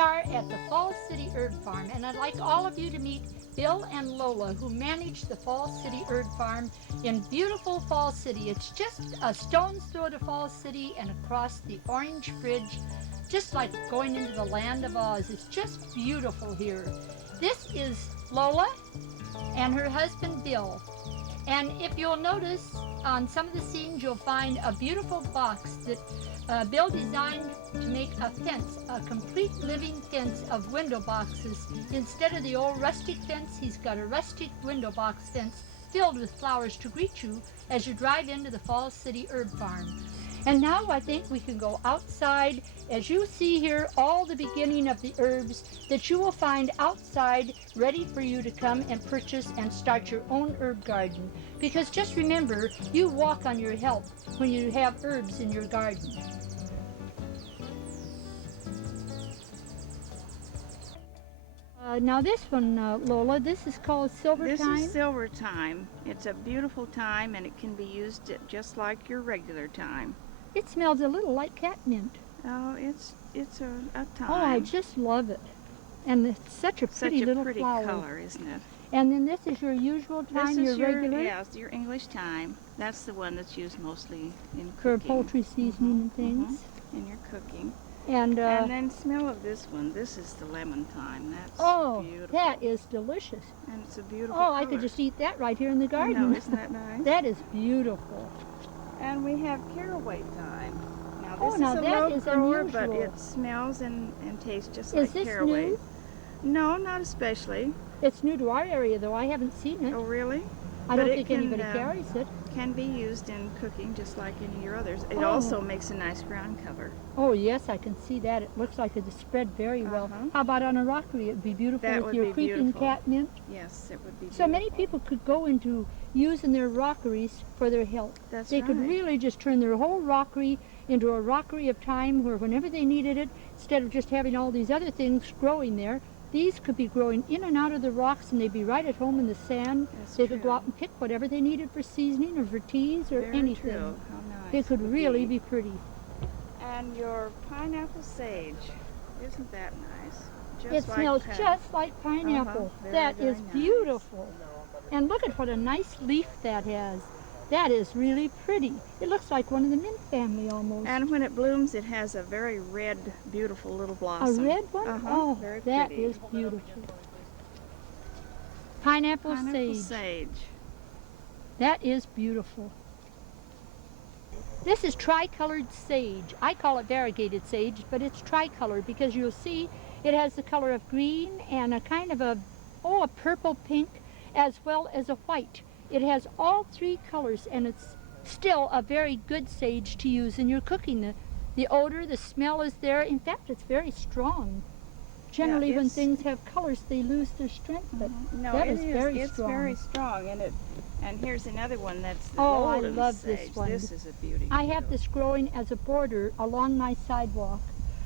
are at the Falls City Herb Farm, and I'd like all of you to meet Bill and Lola, who manage the Falls City Herb Farm in beautiful Falls City. It's just a stone's throw to Falls City and across the Orange Bridge, just like going into the land of Oz. It's just beautiful here. This is Lola and her husband Bill. And if you'll notice on some of the scenes, you'll find a beautiful box that Bill designed to make a fence, a complete living fence of window boxes. Instead of the old rustic fence, he's got a rustic window box fence filled with flowers to greet you as you drive into the Falls City Herb Farm. And now I think we can go outside. As you see here, all the beginning of the herbs that you will find outside ready for you to come and purchase and start your own herb garden. Because just remember, you walk on your health when you have herbs in your garden. Now this one, Lola, this is called Silver Thyme. This is silver thyme. It's a beautiful thyme, and it can be used just like your regular thyme. It smells a little like catmint. Oh, it's a thyme. Oh, I just love it. And it's such a pretty little flower. Color, isn't it? And then this is your usual thyme, this is your regular? Yes, your English thyme. That's the one that's used mostly in For cooking. poultry seasoning and things. In your cooking. And then smell of this one. This is the lemon thyme. That's beautiful. That is delicious. And it's a beautiful color. I could just eat that right here in the garden. I know, isn't that nice? That is beautiful. And we have caraway thyme. Now this is a low grower, but it smells and tastes just like caraway. New? No, not especially. It's new to our area, though. I haven't seen it. Oh, really? I don't think anybody carries it. Can be used in cooking just like any of your others. It also makes a nice ground cover. Oh, yes, I can see that. It looks like it's spread very well. How about on a rockery? It would be beautiful with your creeping catmint. Yes, it would be beautiful. So many people could go into using their rockeries for their health. They could really just turn their whole rockery into a rockery of thyme where whenever they needed it, instead of just having all these other things growing there, these could be growing in and out of the rocks, and they'd be right at home in the sand. They could go out and pick whatever they needed for seasoning or for teas or anything. True. How nice it could really be pretty. And your pineapple sage, isn't that nice? It smells just like pineapple. That is beautiful. And look at what a nice leaf that has. That is really pretty. It looks like one of the mint family almost. And when it blooms, it has a very red, beautiful little blossom. A red one? Oh, that is beautiful. Pineapple sage. That is beautiful. This is tricolored sage. I call it variegated sage, but it's tricolored because you'll see it has the color of green and a kind of a purple pink as well as a white. It has all three colors, and it's still a very good sage to use in your cooking. The odor, the smell is there. In fact, it's very strong. Generally, when things have colors, they lose their strength, but that is very strong. It's very strong, and here's another one that's the I love this one. This is a beauty. I have this growing as a border along my sidewalk.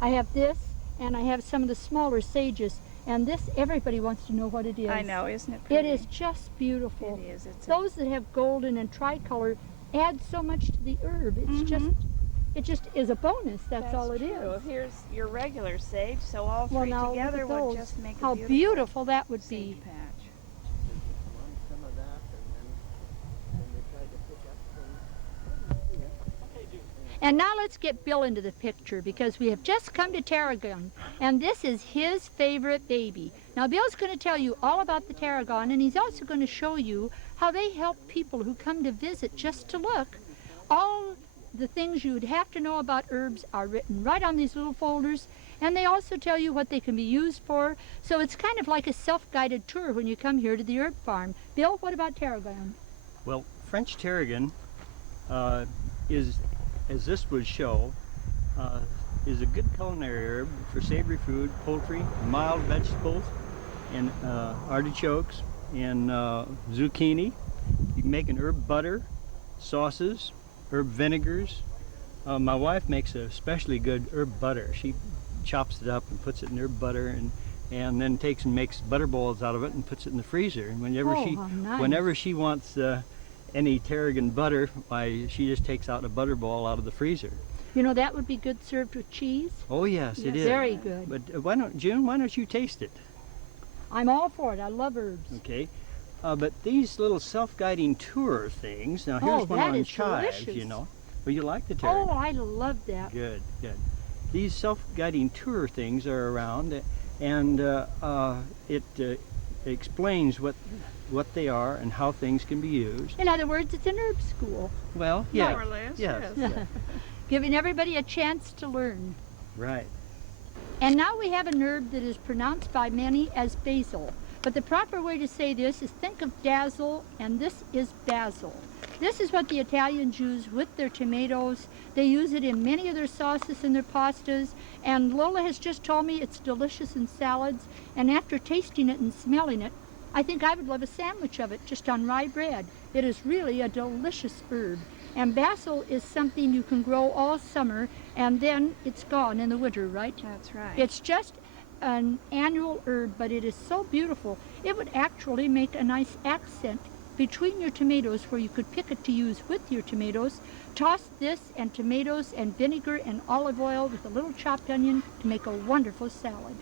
I have this, and I have some of the smaller sages. And this, everybody wants to know what it is. I know, isn't it pretty? It is just beautiful. It is. Those that have golden and tricolor add so much to the herb. It's it just is a bonus. That's all it is. Here's your regular sage, so all three together would just make a beautiful that would be. Patch. And now let's get Bill into the picture because we have just come to tarragon, and this is his favorite baby. Now Bill's going to tell you all about the tarragon, and he's also going to show you how they help people who come to visit just to look. All the things you'd have to know about herbs are written right on these little folders, and they also tell you what they can be used for. So it's kind of like a self-guided tour when you come here to the herb farm. Bill, what about tarragon? Well, French tarragon is, as this would show, is a good culinary herb for savory food, poultry, mild vegetables, and artichokes, and zucchini. You can make an herb butter, sauces, herb vinegars. My wife makes a especially good herb butter. She chops it up and puts it in herb butter, and then takes and makes butter balls out of it and puts it in the freezer. And whenever she wants any tarragon butter, she just takes out a butter ball out of the freezer. You know, that would be good served with cheese. Oh yes, it is. Very good. But June, why don't you taste it? I'm all for it. I love herbs. Okay. But these little self-guiding tour things. Now here's Oh, one that on is chives. delicious. You know. Well, you like the Oh, tarragon. I love that. Good, good. These self-guiding tour things are around, and it explains what they are and how things can be used. In other words, it's an herb school, Well, yeah, More or less, yes, yes. yeah, giving everybody a chance to learn. right. And now we have an herb that is pronounced by many as basil. But the proper way to say this is think of dazzle, and this is basil. This is what the Italians use with their tomatoes. They use it in many of their sauces and their pastas. And Lola has just told me it's delicious in salads. And after tasting it and smelling it, I think I would love a sandwich of it just on rye bread. It is really a delicious herb. And basil is something you can grow all summer, and then it's gone in the winter, right? That's right. It's just an annual herb, but it is so beautiful. It would actually make a nice accent between your tomatoes, where you could pick it to use with your tomatoes. Toss this and tomatoes and vinegar and olive oil with a little chopped onion to make a wonderful salad.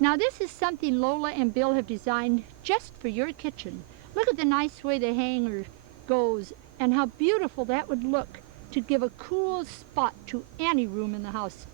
Now this is something Lola and Bill have designed just for your kitchen. Look at the nice way the hanger goes and how beautiful that would look to give a cool spot to any room in the house.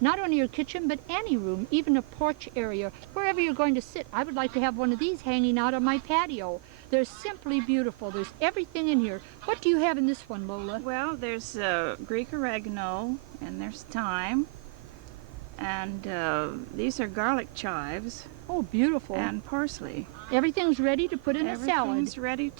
Not only your kitchen, but any room, even a porch area, wherever you're going to sit. I would like to have one of these hanging out on my patio. They're simply beautiful. There's everything in here. What do you have in this one, Lola? Well, there's Greek oregano, and there's thyme, and these are garlic chives Oh, beautiful. and parsley. Everything's ready to put in a salad. Everything's ready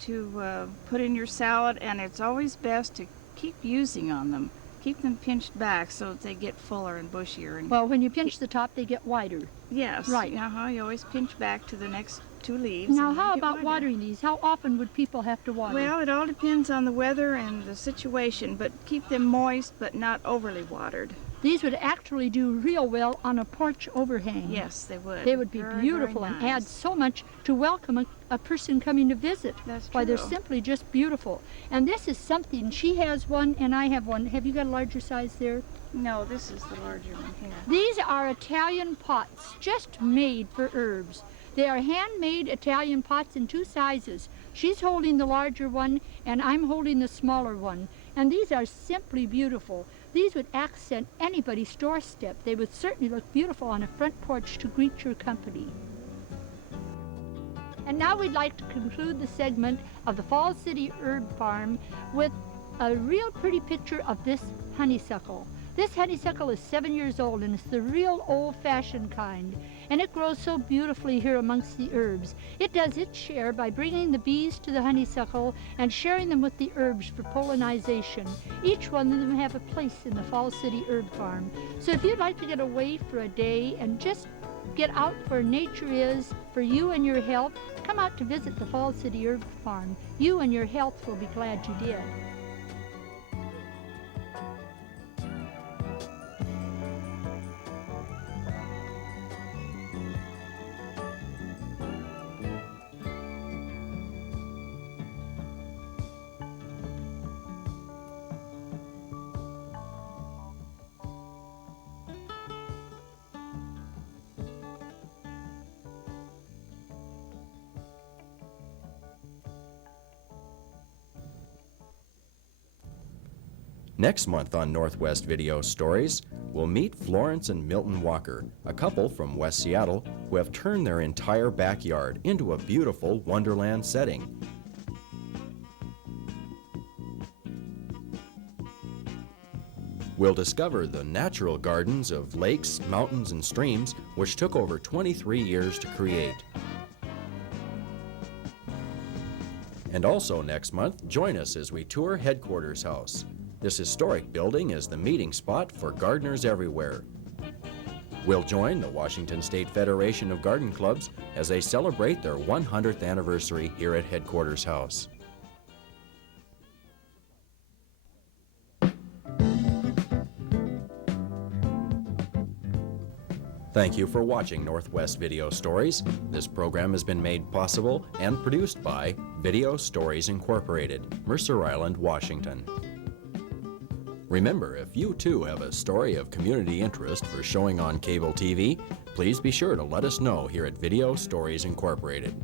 to put in your salad, and it's always best to keep using on them. Keep them pinched back so that they get fuller and bushier. And Well, when you pinch the top, they get wider. yes, right. You always pinch back to the next two leaves. Now, and they how get about wider. watering these? How often would people have to water? Well, it all depends on the weather and the situation, but keep them moist but not overly watered. These would actually do real well on a porch overhang. Yes, they would. They would be Very, beautiful very and nice. add so much to welcome a person coming to visit. That's Why, they're true. simply just beautiful. And this is something, she has one and I have one. Have you got a larger size there? No, this is the larger one here. These are Italian pots, just made for herbs. They are handmade Italian pots in two sizes. She's holding the larger one and I'm holding the smaller one. And these are simply beautiful. These would accent anybody's doorstep. They would certainly look beautiful on a front porch to greet your company. And now we'd like to conclude the segment of the Fall City Herb Farm with a real pretty picture of this honeysuckle. This honeysuckle is 7 years old, and it's the real old-fashioned kind. And it grows so beautifully here amongst the herbs. It does its share by bringing the bees to the honeysuckle and sharing them with the herbs for pollinization. Each one of them have a place in the Fall City Herb Farm. So if you'd like to get away for a day and just get out where nature is for you and your health, come out to visit the Fall City Herb Farm. You and your health will be glad you did. Next month on Northwest Video Stories, we'll meet Florence and Milton Walker, a couple from West Seattle who have turned their entire backyard into a beautiful wonderland setting. We'll discover the natural gardens of lakes, mountains, and streams which took over 23 years to create. And also next month, join us as we tour Headquarters House. This historic building is the meeting spot for gardeners everywhere. We'll join the Washington State Federation of Garden Clubs as they celebrate their 100th anniversary here at Headquarters House. Thank you for watching Northwest Video Stories. This program has been made possible and produced by Video Stories Incorporated, Mercer Island, Washington. Remember, if you too have a story of community interest for showing on cable TV, please be sure to let us know here at Video Stories Incorporated.